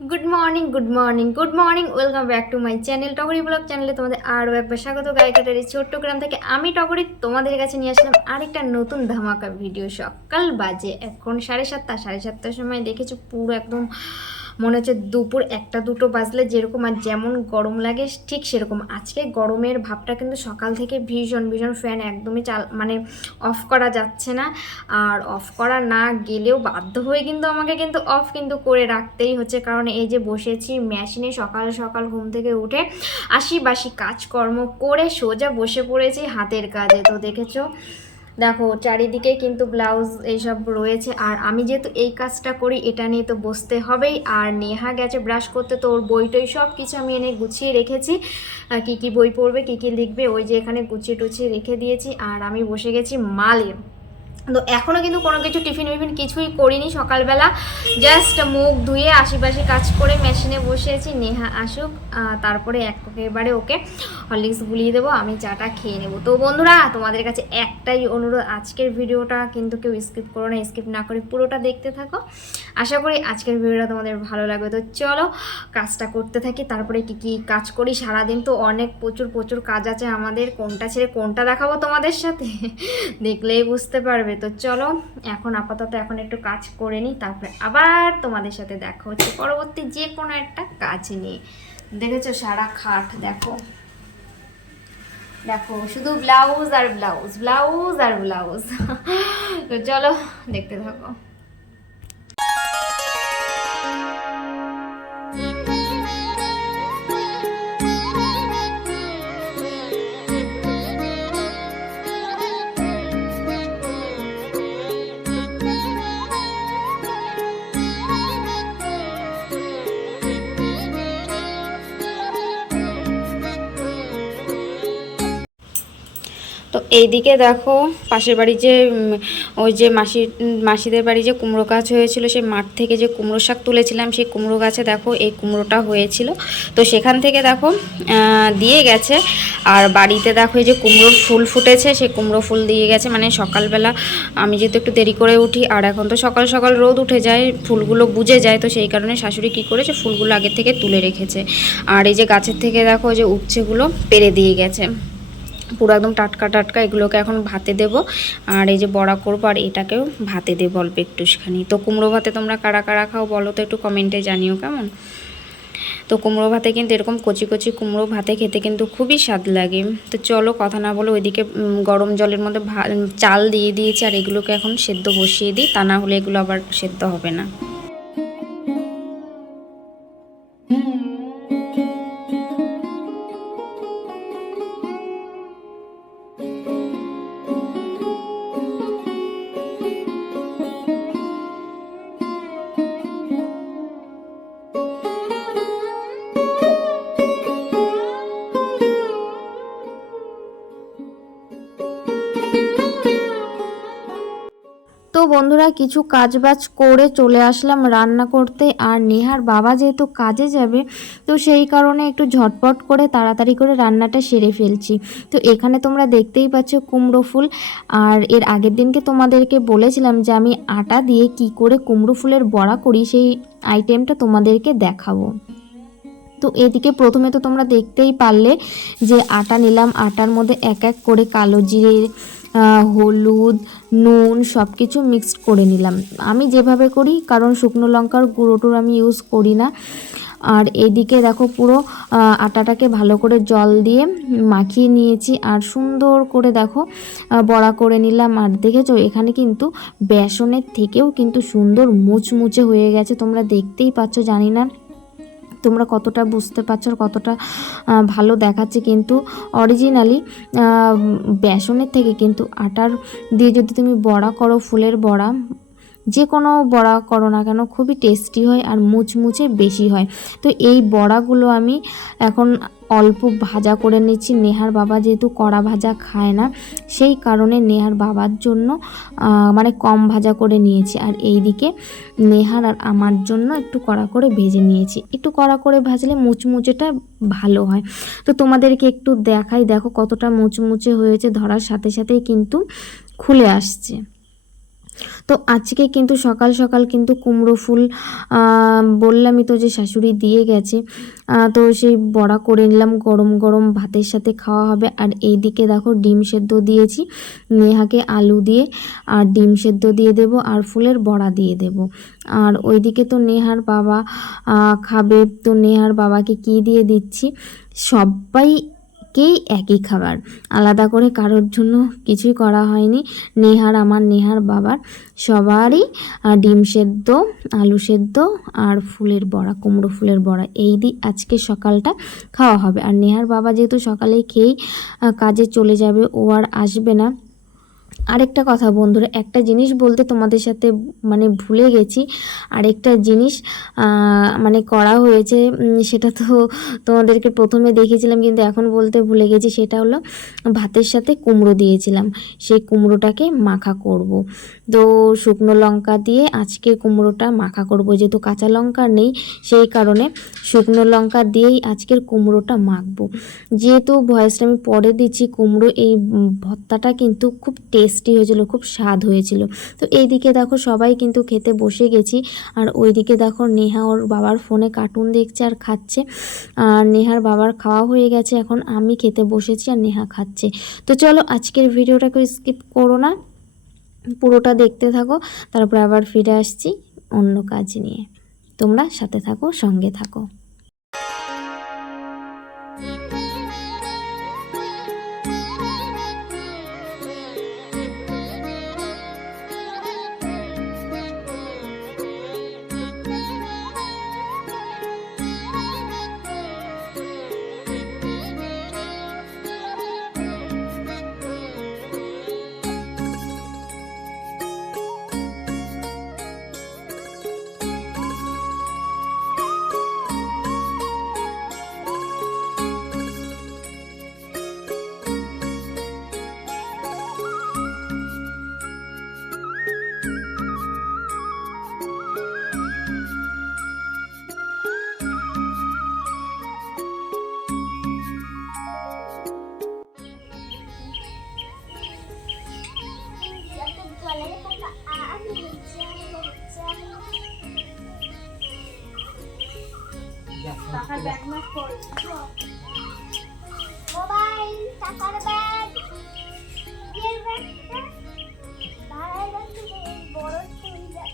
Good morning good morning good morning welcome back to my channel টগরি blog চ্যানেলে তোমাদের আরও একবার স্বাগত। গায়িকাটার এই ছোট্ট গ্রাম থেকে আমি টগরি তোমাদের কাছে নিয়ে আসলাম আরেকটা নতুন ধামাকা ভিডিও। সকাল বাজে এখন 7:30 সময় দেখেছো, পুরো একদম মনে হচ্ছে দুপুর 1-2 বাজলে যেরকম আর যেমন গরম লাগে ঠিক সেরকম। আজকে গরমের ভাবটা কিন্তু সকাল থেকে ভীষণ ভীষণ, ফ্যান একদমই মানে অফ করা যাচ্ছে না। আর অফ করা না গেলেও বাধ্য হয়ে কিন্তু আমাকে কিন্তু অফ কিন্তু করে রাখতেই হচ্ছে, কারণ এই যে বসেছি মেশিনে, সকাল সকাল ঘুম থেকে উঠে আশিবাসি কাজকর্ম করে সোজা বসে পড়েছি হাতের কাজে। তো দেখেছো, দেখো চারিদিকে কিন্তু ব্লাউজ এইসব রয়েছে, আর আমি যেহেতু এই কাজটা করি এটা নিয়ে তো বসতে হবেই। আর নেহা গেছে ব্রাশ করতে, তো ওর বইটই সব কিছু আমি এনে গুছিয়ে রেখেছি, কি কি বই পড়বে কি কি লিখবে ওই যে এখানে গুছিয়ে টুছিয়ে রেখে দিয়েছি। আর আমি বসে গেছি মালে। তো এখনও কিন্তু কোনো কিছু টিফিন মিফিন কিছুই করিনি, সকালবেলা জাস্ট মুখ ধুয়ে আশিপাশি কাজ করে মেশিনে বসেছি। নেহা আসুক, তারপরে একেবারে ওকে হরলিক্স গুলিয়ে দেবো, আমি চাটা খেয়ে নেবো। তো বন্ধুরা, তোমাদের কাছে একটাই অনুরোধ, আজকের ভিডিওটা কিন্তু কেউ স্কিপ করো না, স্কিপ না করে পুরোটা দেখতে থাকো। আশা করি আজকের ভিডিওটা তোমাদের ভালো লাগবে। তো চলো কাজটা করতে থাকি, তারপরে কি কি কাজ করি সারাদিন। তো অনেক প্রচুর প্রচুর কাজ আছে আমাদের, কোনটা ছেড়ে কোনটা দেখাবো তোমাদের সাথে দেখলেই বুঝতে পারবে। তো চলো এখন আপাতত এখন একটু কাজ করে নিই, তারপরে আবার তোমাদের সাথে দেখা হচ্ছে পরবর্তী যে কোনো একটা কাজ নিয়ে। দেখেছো সারা খাট, দেখো দেখো শুধু ব্লাউজ আর ব্লাউজ, ব্লাউজ আর ব্লাউজ তো চলো দেখতে থাকো। তো এইদিকে দেখো পাশের বাড়ি যে ওই যে মাসিদের বাড়ি যে কুমড়ো গাছ হয়েছিল, সেই মাঠ থেকে যে কুমড়ো শাক তুলেছিলাম, সেই কুমড়ো গাছে দেখো এই কুমড়োটা হয়েছিল। তো সেখান থেকে দেখো দিয়ে গেছে। আর বাড়িতে দেখো এই যে কুমড়োর ফুল ফুটেছে, সেই কুমড়ো ফুল দিয়ে গেছে। মানে সকালবেলা আমি যেহেতু একটু দেরি করে উঠি, আর এখন তো সকাল সকাল রোদ উঠে যায়, ফুলগুলো বুঝে যায়, তো সেই কারণে শাশুড়ি কী করেছে ফুলগুলো আগে থেকে তুলে রেখেছে। আর এই যে গাছের থেকে দেখো যে উচ্ছেগুলো পেরে দিয়ে গেছে, পুরো একদম টাটকা টাটকা। এগুলোকে এখন ভাতে দেব, আর এই যে বড়া করবো, আর এটাকেও ভাতে দেবো অল্প একটুখানি। তো কুমড়ো ভাতে তোমরা কারা কারা খাও বলো তো, একটু কমেন্টে জানিও কেমন। তো কুমড়ো ভাতে কিন্তু এরকম কচি কচি কুমড়ো ভাতে খেতে কিন্তু খুবই স্বাদ লাগে। তো চলো কথা না বলে ওইদিকে গরম জলের মধ্যে চাল দিয়ে দিয়েছি, আর এগুলোকে এখন সেদ্ধ বসিয়ে দিই, তা না হলে এগুলো আবার সেদ্ধ হবে না। তো বন্ধুরা, কিছু কাজবাজ করে চলে আসলাম রান্না করতে। আর নেহার বাবা যেহেতু কাজে যাবে, তো সেই কারণে একটু ঝটপট করে তাড়াতাড়ি করে রান্নাটা সেরে ফেলছি। তো এখানে তোমরা দেখতেই পাচ্ছ কুমড়ো ফুল। আর এর আগের দিনকে তোমাদেরকে বলেছিলাম যে আমি আটা দিয়ে কি করে কুমড়ো ফুলের বড়া করি, সেই আইটেমটা তোমাদেরকে দেখাবো। তো এদিকে প্রথমে তো তোমরা দেখতেই পারলে যে আটা নিলাম, আটার মধ্যে এক এক করে কালো জিরে, হলুদ, নুন সব কিছু মিক্সড করে নিলাম আমি যেভাবে করি, কারণ শুকনো লঙ্কার গুঁড়োটুর আমি ইউজ করি না। আর এইদিকে দেখো পুরো আটাটাকে ভালো করে জল দিয়ে মাখিয়ে নিয়েছি, আর সুন্দর করে দেখো বড়া করে নিলাম। আর দেখেছো এখানে কিন্তু বেসনের থেকেও কিন্তু সুন্দর মুচমুচে হয়ে গেছে, তোমরা দেখতেই পাচ্ছ। জানি না তোমরা কতটা বুঝতে পারছো, কতটা ভালো দেখাচ্ছে, কিন্তু অরিজিনালি বেসনের থেকে কিন্তু আটার দিয়ে যদি তুমি বড়া করো, ফুলের বড়া যে কোনো বড়া করো না কেন খুবই টেস্টি হয় আর মুচমুচে বেশি হয়। তো এই বড়াগুলো আমি এখন অল্প ভাজা করে নিচ্ছি। নেহার বাবা যেহেতু কড়া ভাজা খায় না, সেই কারণে নেহার বাবার জন্য মানে কম ভাজা করে নিয়েছি। আর এই দিকে নেহার আর আমার জন্য একটু কড়া করে ভেজে নিয়েছি। একটু কড়া করে ভাজলে মুচমুচেটা ভালো হয়। তো তোমাদেরকে একটু দেখাই, দেখো কতটা মুচমুচে হয়েছে, ধরার সাথে সাথেই কিন্তু খুলে আসছে। তো আজকে কিন্তু সকাল সকাল কিন্তু কুমড়ো ফুল বললামই তো যে শাশুড়ি দিয়ে গেছে, তো সেই বড়া করে নিলাম, গরম গরম ভাতের সাথে খাওয়া হবে। আর এইদিকে দেখো ডিম সেদ্ধ দিয়েছি, নেহাকে আলু দিয়ে আর ডিম সেদ্ধ দিয়ে দেব আর ফুলের বড়া দিয়ে দেব। আর ওইদিকে তো নেহার বাবা খাবে, তো নেহার বাবাকে কি দিয়ে দিচ্ছি, সবাইকেই একই খাবার, আলাদা করে কারোর জন্য কিছুই করা হয়নি। নেহার বাবার সবারই ডিম সেদ্ধ, আলু সেদ্ধ আর ফুলের বড়া, কুমড়ো ফুলের বড়া এই দিয়ে আজকে সকালটা খাওয়া হবে। আর নেহার বাবা যেহেতু সকালেই খেয়েই কাজে চলে যাবে, ও আর আসবে না। আরেকটা কথা বন্ধুরা, একটা জিনিস বলতে তোমাদের সাথে মানে ভুলে গেছি, আরেকটা জিনিস মানে করা হয়েছে, সেটা তো তোমাদেরকে প্রথমে দেখিয়েছিলাম কিন্তু এখন বলতে ভুলে গেছি। সেটা হলো ভাতের সাথে কুমড়ো দিয়েছিলাম, সেই কুমড়োটাকে মাখা করব। তো শুকনো লঙ্কা দিয়ে আজকে কুমড়োটা মাখা করব, যেহেতু কাঁচা লঙ্কা নেই সেই কারণে শুকনো লঙ্কা দিয়েই আজকের কুমড়োটা মাখবো। যেহেতু ভয়েসটা আমি পরে দিচ্ছি, কুমড়ো এই ভর্তাটা কিন্তু খুব টেস্টি হয়েছিল, খুব স্বাদ হয়েছিল। তো এইদিকে দেখো সবাই কিন্তু খেতে বসে গেছি, আর ওইদিকে দেখো নেহা ওর বাবার ফোনে কার্টুন দেখছে আর খাচ্ছে। আর নেহার বাবার খাওয়া হয়ে গেছে, এখন আমি খেতে বসেছি আর নেহা খাচ্ছে। তো চলো আজকের ভিডিওটাকে স্কিপ করো না, পুরোটা দেখতে থাকো, তারপর আবার ফিরে আসছি অন্য কাজ নিয়ে। তোমরা সাথে থাকো, সঙ্গে থাকো। টাকার ব্যাগ না কই মোবাইল টাকার ব্যাগ এর ব্যাগটা দাঁড়ায় রাখতে বড় তুই ব্যাগ।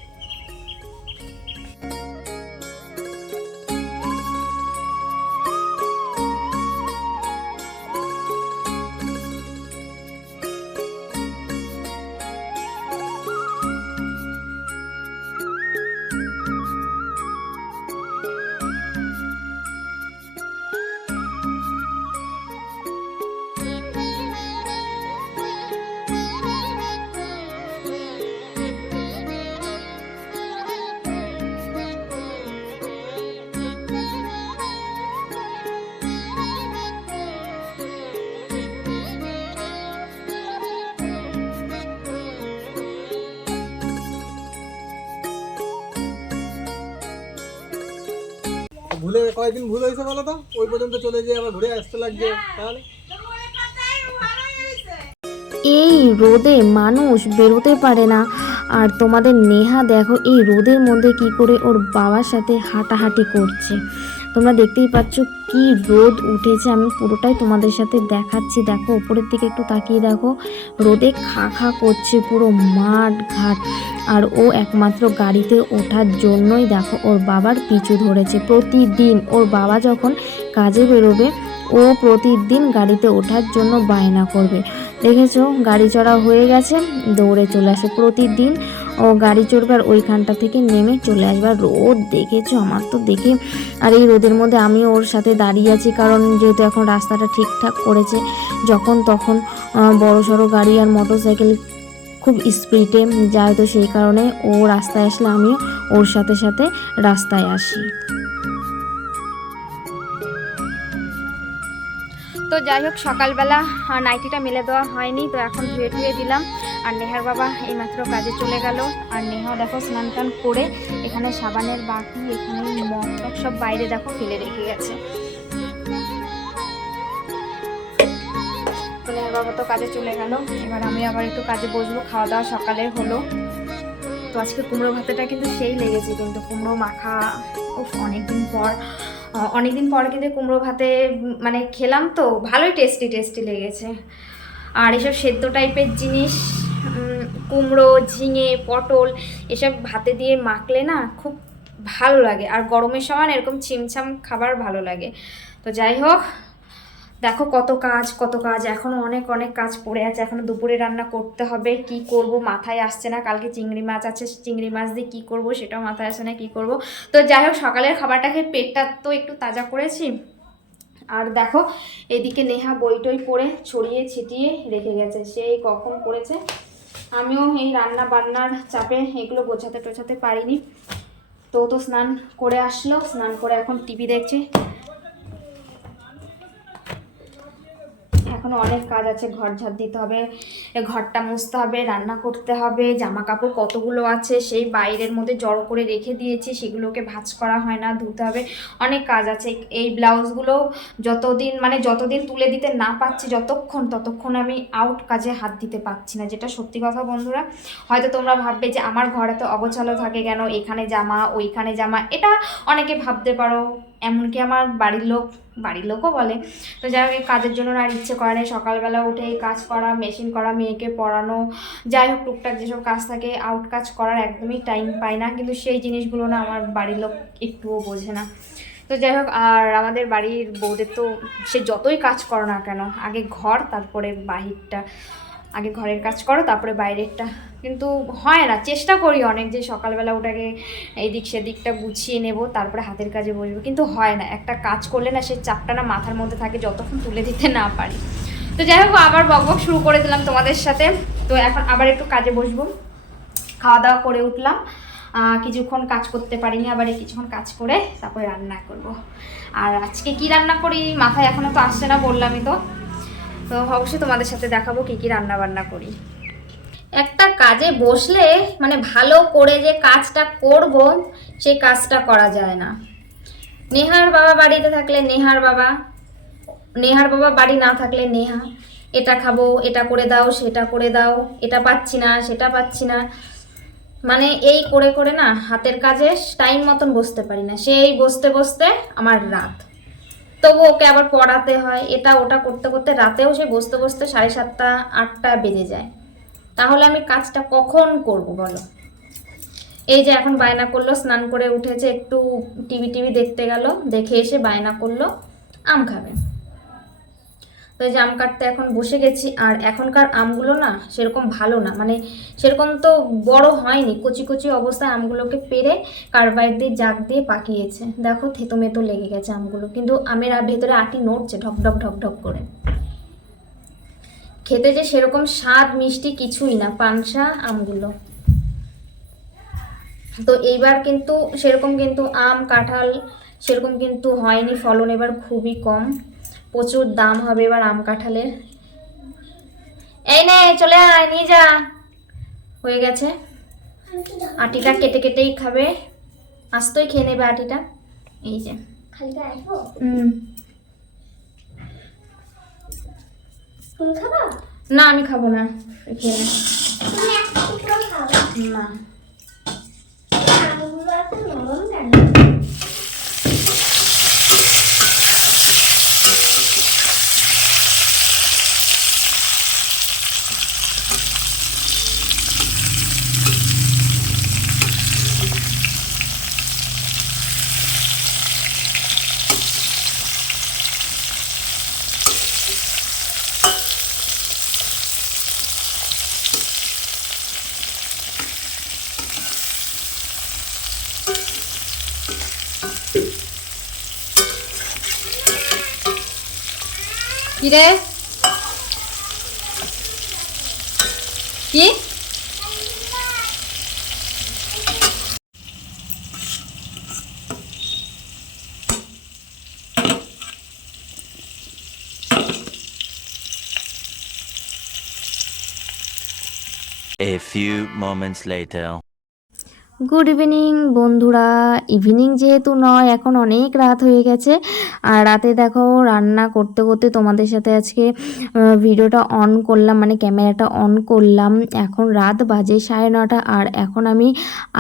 ভুলে কয়েকদিন ভুল হয়েছে বলো তো, ওই পর্যন্ত চলে যেয়ে আবার ঘুরে আসতে লাগছে তাহলে। এই রোদে মানুষ বেরোতে পারে না, আর তোমাদের নেহা দেখো এই রোদের মধ্যে কি করে ওর বাবার সাথে হাঁটাহাঁটি করছে। তোমরা দেখতেই পাচ্ছ কি রোদ উঠেছে, আমি পুরোটাই তোমাদের সাথে দেখাচ্ছি। দেখো উপরের দিকে একটু তাকিয়ে দেখো, রোদে খা খা করছে পুরো মাঠ ঘাট। আর ও একমাত্র গাড়িতে ওঠার জন্যই দেখো ওর বাবার পিছু ধরেছে। প্রতিদিন ওর বাবা যখন কাজে বেরোবে ও প্রতিদিন গাড়িতে ওঠার জন্য বায়না করবে। দেখেছো গাড়ি চড়া হয়ে গেছে, দৌড়ে চলে আসে প্রতিদিন, ও গাড়ি চড়বে আর ওইখানটা থেকে নেমে চলে আসবে। আর রোদ দেখেছো, আমার তো দেখে, আর এই রোদের মধ্যে আমি ওর সাথে দাঁড়িয়ে আছি, কারণ যেহেতু এখন রাস্তাটা ঠিকঠাক করেছে, যখন তখন বড় সড়ো গাড়ি আর মোটর সাইকেল খুব স্পিডে যায়, তো সেই কারণে ও রাস্তায় আসলে আমিও ওর সাথে সাথে রাস্তায় আসি। তো যাই হোক সকালবেলা নাইটিটা মেলে দেওয়া হয়নি, তো এখন ধুয়ে ধুয়ে দিলাম। আর নেহার বাবা এইমাত্র কাজে চলে গেল, আর নেহা দেখো স্নান টান করে এখানে সাবানের বাটি, এখানে মগ টক সব বাইরে দেখো ফেলে রেখে গেছে। নেহার বাবা তো কাজে চলে গেল, এবার আমি আবার একটু কাজে বসবো, খাওয়া দাওয়া সকালে হলো। তো আজকে কুমড়ো ভাতেটা কিন্তু সেই লেগেছে, কিন্তু কুমড়ো মাখা অনেকদিন পর কিন্তু কুমড়ো ভাতে মানে খেলাম, তো ভালোই টেস্টি লেগেছে। আর এসব সেদ্ধ টাইপের জিনিস, কুমড়ো, ঝিঙে, পটল এসব ভাতে দিয়ে মাখলে না খুব ভালো লাগে, আর গরমের সময় না এরকম ছিমছাম খাবার ভালো লাগে। তো যাই হোক, দেখো কত কাজ, এখনও অনেক কাজ পড়ে আছে। এখনও দুপুরে রান্না করতে হবে, কি করব মাথায় আসছে না। কালকে চিংড়ি মাছ আছে, চিংড়ি মাছ দিয়ে কী করব সেটাও মাথায় আসে না, কি করব। তো যাই হোক, সকালের খাবারটা খেয়ে পেটটা তো একটু তাজা করেছি। আর দেখো এদিকে নেহা বই টই পড়ে ছড়িয়ে ছিটিয়ে রেখে গেছে, সেই কখন পড়েছে। আমিও এই রান্না বান্নার চাপে এগুলো গোছাতে টোছাতে পারিনি। তো স্নান করে আসলো, স্নান করে এখন টিভি দেখছি। এখনো অনেক কাজ আছে, ঘর ঝাড় দিতে হবে, ঘরটা মুছতে হবে, রান্না করতে হবে, জামা কাপড় কতগুলো আছে সেই বাইরের মধ্যে জড়ো করে রেখে দিয়েছি, সেগুলোকে ভাঁজ করা হয় না, ধুতে হবে, অনেক কাজ আছে। এই ব্লাউজগুলো যতদিন তুলে দিতে না পারছি ততক্ষণ আমি আউট কাজে হাত দিতে পারছি না, যেটা সত্যি কথা বন্ধুরা। হয়তো তোমরা ভাববে যে আমার ঘরে তো অগোছালো থাকে কেন, এখানে জামা ওইখানে জামা, এটা অনেকে ভাবতে পারো, এমনকি আমার বাড়ির লোকও বলে। তো যাই হোক, এই কাজের জন্য আর ইচ্ছে করে না, সকালবেলা উঠে এই কাজ করা, মেশিন করা, মেয়েকে পড়ানো, যাই হোক টুকটাক যেসব কাজ থাকে আউট কাজ করার একদমই টাইম পাই না। কিন্তু সেই জিনিসগুলো না আমার বাড়ির লোক একটুও বোঝে না। তো যাই হোক, আর আমাদের বাড়ির বউদের তো সে যতই কাজ করো না কেন, আগে ঘর তারপরে বাহিরটা, আগে ঘরের কাজ করো তারপরে বাইরেরটা, কিন্তু হয় না। চেষ্টা করি অনেক যে সকালবেলা ওটাকে এইদিক সেদিকটা গুছিয়ে নেব, তারপরে হাতের কাজে বসবো, কিন্তু হয় না। একটা কাজ করলে না সেই চাপটা না মাথার মধ্যে থাকে যতক্ষণ তুলে দিতে না পারি। তো যাই হোক, আবার বকবক শুরু করে দিলাম তোমাদের সাথে। তো এখন আবার একটু কাজে বসবো। খাওয়া দাওয়া করে উঠলাম, কিছুক্ষণ কাজ করতে পারিনি, আবার কিছুক্ষণ কাজ করে তারপরে রান্না করব। আর আজকে কি রান্না করি মাথায় এখনও তো আসছে না, বললামই তো। তো অবশ্যই তোমাদের সাথে দেখাবো কি রান্না বান্না করি। একটা কাজে বসলে মানে ভালো করে যে কাজটা করব সেই কাজটা করা যায় না। নেহার বাবা বাড়িতে থাকলে নেহার বাবা বাড়ি না থাকলে নেহা, এটা খাবো, এটা করে দাও, সেটা করে দাও, এটা পাচ্ছি না, সেটা পাচ্ছি না, মানে এই করে করে না হাতের কাজে টাইম মতন বসতে পারি না। সেই বসতে আমার রাত, তবু ওকে আবার পড়াতে হয়, এটা ওটা করতে করতে রাতেও সে বসতে 7:30 8টা বেজে যায়। তাহলে আমি কাজটা কখন করব বলো। এই যে এখন বায়না করলো, স্নান করে উঠেছে, একটু টিভি দেখতে গেল, দেখে এসে বায়না করলো আম খাবে। তো এই যে আম কাটতে এখন বসে গেছি। আর এখনকার আমগুলো না সেরকম ভালো না, মানে সেরকম তো বড় হয়নি, কচি কচি অবস্থায় আমগুলোকে পেরে কার্বাইড দিয়ে জাগ দিয়ে পাকিয়েছে। দেখো থেতো মেতো লেগে গেছে আমগুলো, কিন্তু আমের ভেতরে আটি নড়ছে ঢক করে। খেতে যে সেরকম স্বাদ মিষ্টি কিছুই না, পানসা আমগুলো। তো এইবার কিন্তু সেরকম কিন্তু আম কাঁঠাল সেরকম কিন্তু হয়নি, ফলন এবার খুবই কম, প্রচুর দাম হবে এবার আম কাঁঠালের। এই নে চলে আয়, নিয়ে যা, হয়ে গেছে। আটিটা কেটে কেটেই খাবে, আস্তই খেয়ে নেবে আটিটা। এই যে খালিটা আসবো, হুম, তুমি খাবা? না আমি খাবো না, খেয়ে নে। তুমি একটা টুকরো খাও না, আমগুলো এত নরম কেন? কি রে কি? A few moments later. Good evening বন্ধুরা। ইভিনিং যেহেতু নয়, এখন অনেক রাত হয়ে গেছে। আর রাতে দেখো রান্না করতে করতে তোমাদের সাথে আজকে ভিডিওটা অন করলাম, মানে ক্যামেরাটা অন করলাম। এখন রাত বাজে 9:30 আর এখন আমি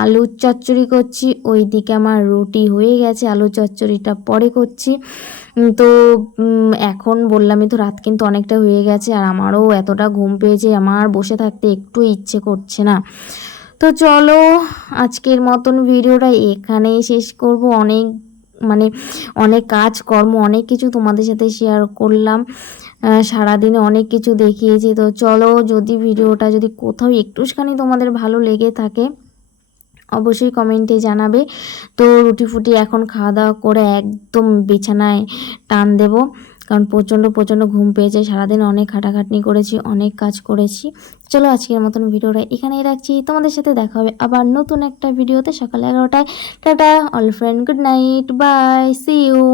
আলুর চচ্চড়ি করছি। ওইদিকে আমার রুটি হয়ে গেছে, আলুর চচ্চড়িটা পরে করছি। তো এখন বললামই তো, রাত কিন্তু অনেকটা হয়ে গেছে আর আমারও এতটা ঘুম পেয়েছে, আমার বসে থাকতে একটু ইচ্ছে করছে না। তো চলো আজকের মতন ভিডিওটা এখানেই শেষ করব। অনেক কাজকর্ম, অনেক কিছু তোমাদের সাথে শেয়ার করলাম, সারাদিনে অনেক কিছু দেখিয়েছি। তো চলো, যদি ভিডিওটা যদি কোথাও একটুখানি তোমাদের ভালো লেগে থাকে অবশ্যই কমেন্টে জানাবে। তো রুটি ফুটি এখন খাওয়া দাওয়া করে একদম বিছানায় টান দেব, কারণ প্রচণ্ড ঘুম পেয়েছে। সারাদিন অনেক খাটাখাটনি করেছি, অনেক কাজ করেছি। চলো আজকের মতন ভিডিওটা এখানেই রাখছি। তোমাদের সাথে দেখা হবে আবার নতুন একটা ভিডিওতে সকাল 11টায়। Tata all friend, good night, bye, see you.